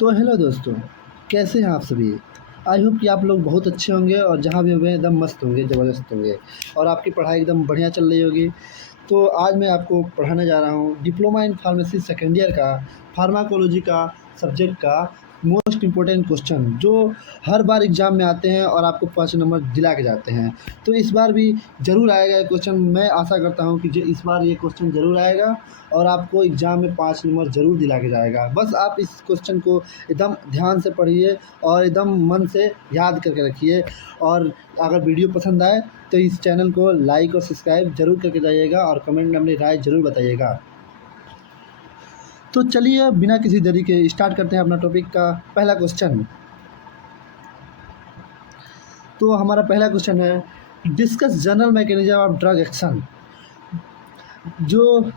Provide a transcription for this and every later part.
तो हेलो दोस्तों, कैसे हैं आप सभी? आई होप कि आप लोग बहुत अच्छे होंगे और जहाँ भी होंगे एकदम मस्त होंगे, ज़बरदस्त होंगे और आपकी पढ़ाई एकदम बढ़िया चल रही होगी। तो आज मैं आपको पढ़ाने जा रहा हूँ diploma in pharmacy second year का फार्माकोलॉजी का सब्जेक्ट का मोस्ट इम्पोर्टेंट क्वेश्चन जो हर बार एग्ज़ाम में आते हैं और आपको 5 नंबर दिला के जाते हैं। तो इस बार भी ज़रूर आएगा ये क्वेश्चन। मैं आशा करता हूँ कि इस बार ये क्वेश्चन ज़रूर आएगा और आपको एग्ज़ाम में 5 नंबर ज़रूर दिला के जाएगा। बस आप इस क्वेश्चन को एकदम ध्यान से पढ़िए और एकदम मन से याद करके रखिए। और अगर वीडियो पसंद आए तो इस चैनल को लाइक और सब्सक्राइब ज़रूर करके जाइएगा और कमेंट में अपनी राय ज़रूर बताइएगा। तो चलिए बिना किसी देरी के स्टार्ट करते हैं अपना टॉपिक का पहला क्वेश्चन। तो हमारा पहला क्वेश्चन है, discuss general mechanism of drug action. जो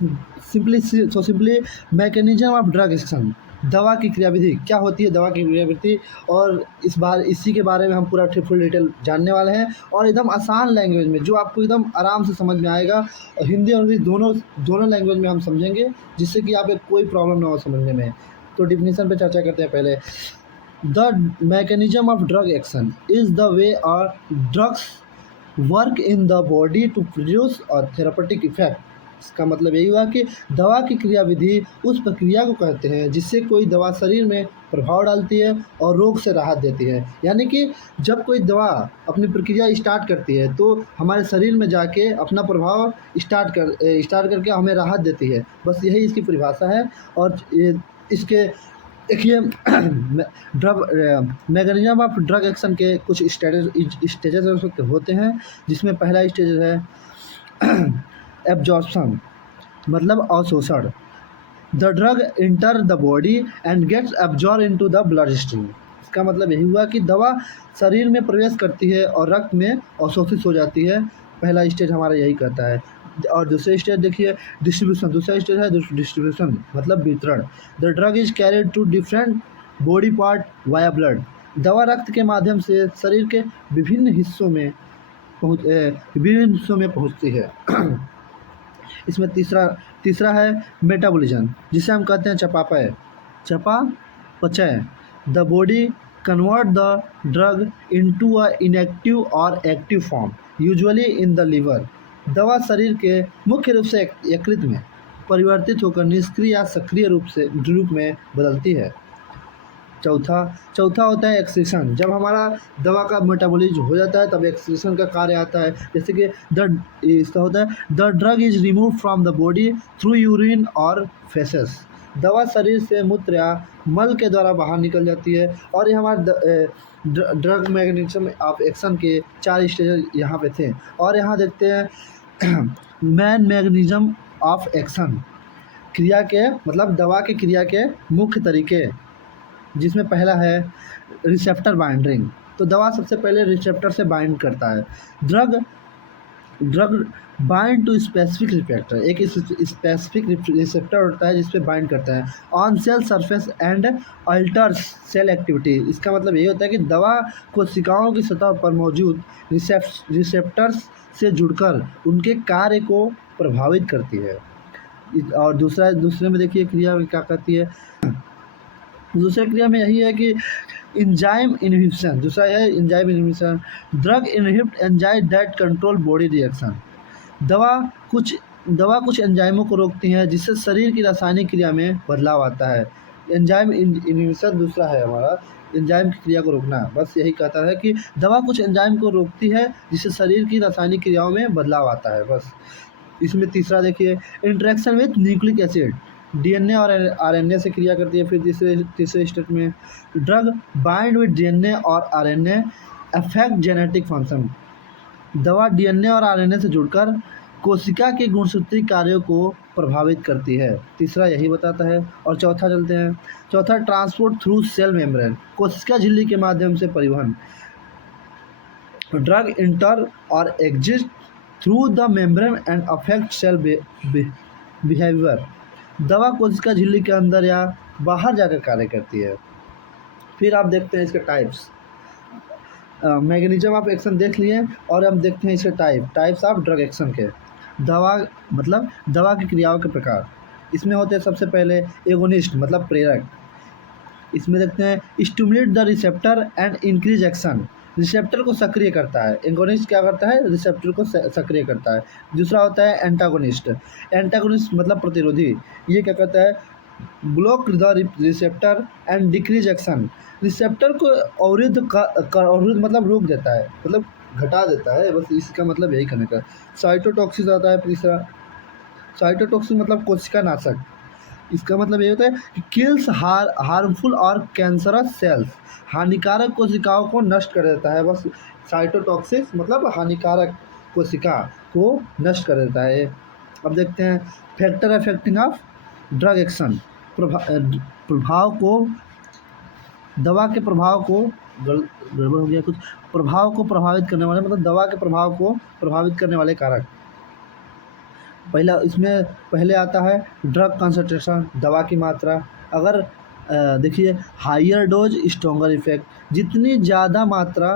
simply mechanism of drug action, दवा की क्रियाविधि क्या होती है, दवा की क्रियाविधि। और इस बार इसी के बारे में हम पूरा फुल डिटेल जानने वाले हैं और एकदम आसान लैंग्वेज में जो आपको एकदम आराम से समझ में आएगा। और हिंदी और इंग्लिश दोनों दोनों लैंग्वेज में हम समझेंगे जिससे कि आप कोई प्रॉब्लम ना हो समझने में। तो डिफिनीशन पे चर्चा करते हैं पहले। The mechanism of drug action is the way और drugs work in the body to produce और थेरापेटिक इफेक्ट। इसका मतलब यही हुआ कि दवा की क्रियाविधि उस प्रक्रिया को कहते हैं जिससे कोई दवा शरीर में प्रभाव डालती है और रोग से राहत देती है। यानी कि जब कोई दवा अपनी प्रक्रिया स्टार्ट करती है तो हमारे शरीर में जाके अपना प्रभाव स्टार्ट करके हमें राहत देती है। बस यही इसकी परिभाषा है। और इसके देखिए drug mechanism of drug action के कुछ स्टेजेस होते हैं, जिसमें पहला स्टेज है एब्जॉर्प्शन, मतलब अवशोषण। The drug enter the body and gets absorb into the blood stream. इसका मतलब यही हुआ कि दवा शरीर में प्रवेश करती है और रक्त में अवशोषित हो जाती है। पहला स्टेज हमारा यही कहता है। और दूसरा स्टेज देखिए डिस्ट्रीब्यूशन। दूसरा स्टेज है डिस्ट्रीब्यूशन, मतलब वितरण। The drug is carried to different body part via blood. दवा रक्त के माध्यम से शरीर के विभिन्न हिस्सों में पहुंचती है। इसमें तीसरा है मेटाबॉलिज्म, जिसे हम कहते हैं चयापचय। चयापचय, the body convert the drug into a inactive और active form usually in the liver. दवा शरीर के मुख्य रूप से यकृत में परिवर्तित होकर निष्क्रिय या सक्रिय रूप में बदलती है। चौथा होता है एक्सक्रीशन। जब हमारा दवा का मेटाबॉलिज्म हो जाता है तब एक्सक्रीशन का कार्य आता है। जैसे कि इसका होता है the drug is remove from the body through urine और फेसेस। दवा शरीर से मूत्र या मल के द्वारा बाहर निकल जाती है। और ये हमारे ड्रग मैकेनिज्म ऑफ एक्शन के 4 स्टेज यहाँ पे थे। और यहाँ देखते हैं मैन मैकेनिज्म ऑफ एक्शन, क्रिया के मतलब दवा की क्रिया के मुख्य तरीके, जिसमें पहला है रिसेप्टर बाइंडिंग। तो दवा सबसे पहले रिसेप्टर से बाइंड करता है। Drug bind to specific receptor, एक स्पेसिफिक रिसेप्टर होता है जिस पे बाइंड करता है on cell surface and alters cell activity. इसका मतलब ये होता है कि दवा कोशिकाओं की सतह पर मौजूद रिसेप्टर्स से जुड़कर उनके कार्य को प्रभावित करती है। और दूसरे में देखिए क्रिया क्या करती है। दूसरी क्रिया में यही है कि एंजाइम इनहिबिशन। दूसरा है enzyme inhibition. Drug inhibit enzyme that control body reaction. दवा कुछ एंजाइमों को रोकती है जिससे शरीर की रासायनिक क्रिया में बदलाव आता है। एंजाइम इनहिबिशन दूसरा है हमारा, एंजाइम की क्रिया को रोकना। बस यही कहता है कि दवा कुछ एंजाइम को रोकती है जिससे शरीर की रासायनिक क्रियाओं में बदलाव आता है। बस इसमें तीसरा देखिए interaction with nucleic acid, DNA और आरएनए से क्रिया करती है। फिर तीसरे स्टेप में ड्रग बाइंड विद डीएनए और आरएनए अफेक्ट जेनेटिक फंक्शन। दवा डीएनए और आरएनए से जुड़कर कोशिका के गुणसूत्री कार्यों को प्रभावित करती है। तीसरा यही बताता है। और चौथा चलते हैं। चौथा ट्रांसपोर्ट थ्रू सेल मेम्ब्रेन, कोशिका झिल्ली के माध्यम से परिवहन। ड्रग इंटर और exit through the membrane and affect cell behaviour. दवा कोशिका झिल्ली के अंदर या बाहर जाकर कार्य करती है। फिर आप देखते हैं इसके टाइप्स। मैकेनिज्म ऑफ एक्शन देख लिए और हम देखते हैं इसके टाइप्स ऑफ ड्रग एक्शन के। दवा की क्रियाओं के प्रकार। इसमें होते हैं सबसे पहले एगोनिस्ट, मतलब प्रेरक। इसमें देखते हैं stimulate the receptor and increase action, receptor को सक्रिय करता है। एंगोनिस्ट क्या करता है, रिसेप्टर को सक्रिय करता है। दूसरा होता है एंटागोनिस्ट, एंटागोनिस्ट मतलब प्रतिरोधी, ये क्या करता है, block the receptor and decrease action, receptor को अवरुद्ध मतलब रोक देता है, मतलब घटा देता है, बस इसका मतलब यही करने का। साइटोटॉक्सिस आता है तीसरा, साइटोटॉक्सिस मतलब कोशिका नाशक, इसका मतलब ये होता है कि किल्स हार्मफुल और कैंसरस सेल्स, हानिकारक कोशिकाओं को नष्ट कर देता है, बस साइटोटॉक्सिस मतलब हानिकारक कोशिका को नष्ट कर देता है। अब देखते हैं factor affecting of drug action, प्रभाव को, दवा के प्रभाव को, गड़बड़ हो गया कुछ, प्रभाव को प्रभावित करने वाले मतलब दवा के प्रभाव को प्रभावित करने वाले कारक। पहला इसमें पहले आता है ड्रग कंसंट्रेशन, दवा की मात्रा। अगर देखिए हायर डोज स्ट्रॉन्गर इफेक्ट, जितनी ज़्यादा मात्रा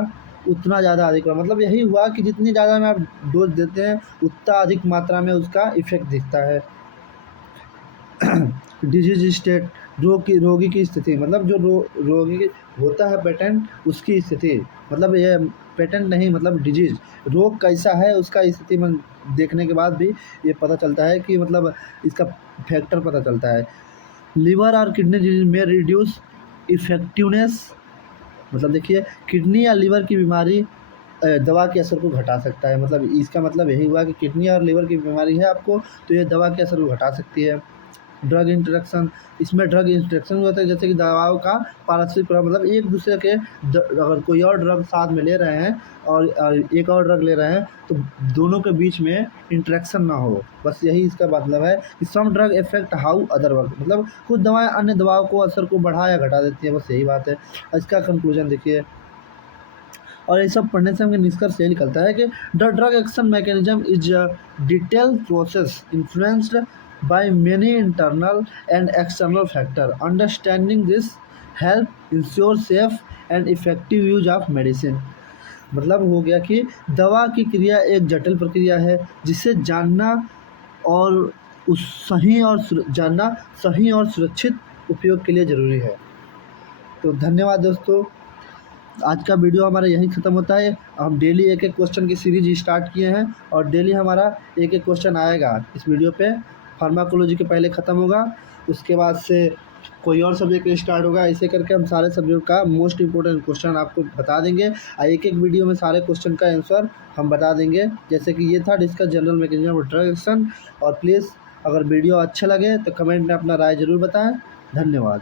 उतना ज़्यादा अधिक, मतलब यही हुआ कि जितनी ज़्यादा में आप डोज देते हैं उतना अधिक मात्रा में उसका इफेक्ट दिखता है। डिजीज स्टेट, रोगी की स्थिति, मतलब जो रोगी होता है पेटेंट उसकी स्थिति, मतलब ये पेटेंट नहीं मतलब डिजीज, रोग कैसा है उसका स्थिति में देखने के बाद भी ये पता चलता है कि मतलब इसका फैक्टर पता चलता है। लिवर और किडनी डिजीज में रिड्यूस इफेक्टिवनेस, मतलब देखिए किडनी या लीवर की बीमारी दवा के असर को घटा सकता है, मतलब इसका मतलब यही हुआ कि किडनी और लीवर की बीमारी है आपको तो ये दवा के असर को घटा सकती है। ड्रग इंटरेक्शन, इसमें ड्रग इंटरेक्शन होता है जैसे कि दवाओं का पारस्परिक प्रभाव, मतलब एक दूसरे के अगर कोई और ड्रग साथ में ले रहे हैं और एक और ड्रग ले रहे हैं तो दोनों के बीच में इंटरेक्शन ना हो, बस यही इसका मतलब है कि some drug effect how other work, मतलब कुछ दवाएं अन्य दवाओं को असर को बढ़ा या घटा देती हैं, बस यही बात है। इसका कंक्लूजन देखिए, और ये सब पढ़ने से हमें निष्कर्ष ये निकलता है कि the drug action mechanism is a detailed process influenced by many internal and external factors. Understanding this help ensure safe and effective use of medicine. मतलब हो गया कि दवा की क्रिया एक जटिल प्रक्रिया है जिसे जानना और जानना सही और सुरक्षित उपयोग के लिए ज़रूरी है। तो धन्यवाद दोस्तों, आज का वीडियो हमारा यहीं ख़त्म होता है। हम डेली एक एक क्वेश्चन की सीरीज स्टार्ट किए हैं और डेली हमारा एक एक क्वेश्चन आएगा इस वीडियो पे। फार्माकोलॉजी के पहले ख़त्म होगा, उसके बाद से कोई और सब्जेक्ट स्टार्ट होगा, ऐसे करके हम सारे सब्जेक्ट का मोस्ट इंपॉर्टेंट क्वेश्चन आपको बता देंगे और एक एक वीडियो में सारे क्वेश्चन का आंसर हम बता देंगे। जैसे कि ये था discuss general mechanism of drug action. और प्लीज़ अगर वीडियो अच्छा लगे तो कमेंट में अपना राय ज़रूर बताएं। धन्यवाद।